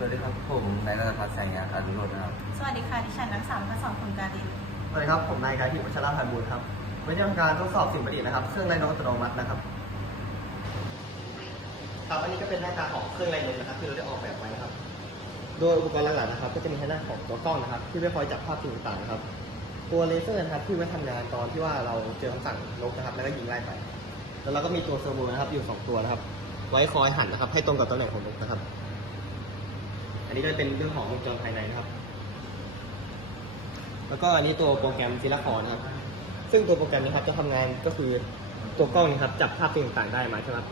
สวัสดีครับผมนายณัฐพัฒน์แสงงานอนุโรจน์นะครับสวัสดีค่ะดิฉันนักศึกษาประสอนคุณการินสวัสดีครับผมนายกายทิพย์วัชรพันธ์บุญครับวันนี้ทำการทดสอบสิ่งประดิษฐ์นะครับเครื่องไร้นกอัตโนมัตินะครับครับอันนี้ก็เป็นหน้าตาของเครื่องไร้นกนะครับที่เราได้ออกแบบไว้นะครับโดยอุปกรณ์หลักๆนะครับก็จะมีทางด้านของตัวกล้องนะครับที่ไว้คอยจับภาพสิ่งต่างๆนะครับตัวเลเซอร์นะครับที่ไว้ทำงานตอนที่ว่าเราเจอคำสั่งนกนะครับแล้วก็ยิงไล่ไปแล้วเราก็มีตัวเซอร์โวนะครับอยู่2ตัวนะครับไว้คอยหันนะครับให้ตรงกับตำแหน่งของนกนะครับอันนี้ก็เป็นเรื่องของวงจรภายในนะครับแล้วก็อันนี้ตัวโปรแกรมซิลาคอนะครับซึ่งตัวโปรแกรมนะครับจะทำงานก็คือตัวกล้องนะครับจับภาพสิ่งต่างๆได้มาใช่ไหมครับ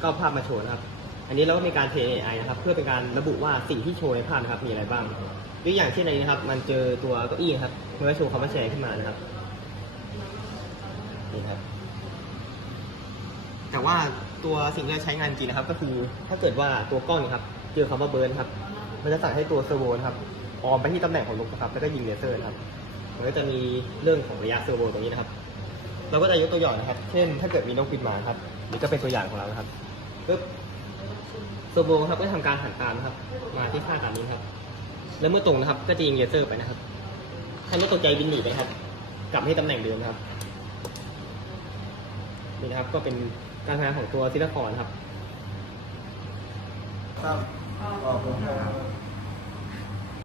ก็เอาภาพมาโชว์นะครับอันนี้เราก็มีการเทรน AI นะครับเพื่อเป็นการระบุว่าสิ่งที่โชว์ในภาพนะครับมีอะไรบ้างตัวอย่างเช่นในนี้นะครับมันเจอตัวเก้าอี้ครับมันก็โชว์คำว่าแชร์ขึ้นมานะครับนี่ครับแต่ว่าตัวสิ่งที่เราใช้งานจริงนะครับก็คือถ้าเกิดว่าตัวกล้องนะครับเจอคำว่าเบิร์นครับมันจะสั่งให้ตัวเซอร์โวนะครับออมไปที่ตำแหน่งของนกนะครับแล้วก็ยิงเลเซอร์นะครับมันก็จะมีเรื่องของระยะเซอร์โวตรงนี้นะครับเราก็จะยกตัวอย่างนะครับเช่นถ้าเกิดมีนกบินมาครับนี่ก็เป็นตัวอย่างของเรานะครับปึ๊บเซอร์โวครับก็ทำการหันตามนะครับมาที่ค่าตามนี้ครับแล้วเมื่อตรงนะครับก็จะยิงเลเซอร์ไปนะครับถ้าไม่ตกใจบินหนีไปครับกลับที่ตำแหน่งเดิมครับนี่นะครับก็เป็นการทำงานของตัวซิลาคอนครับ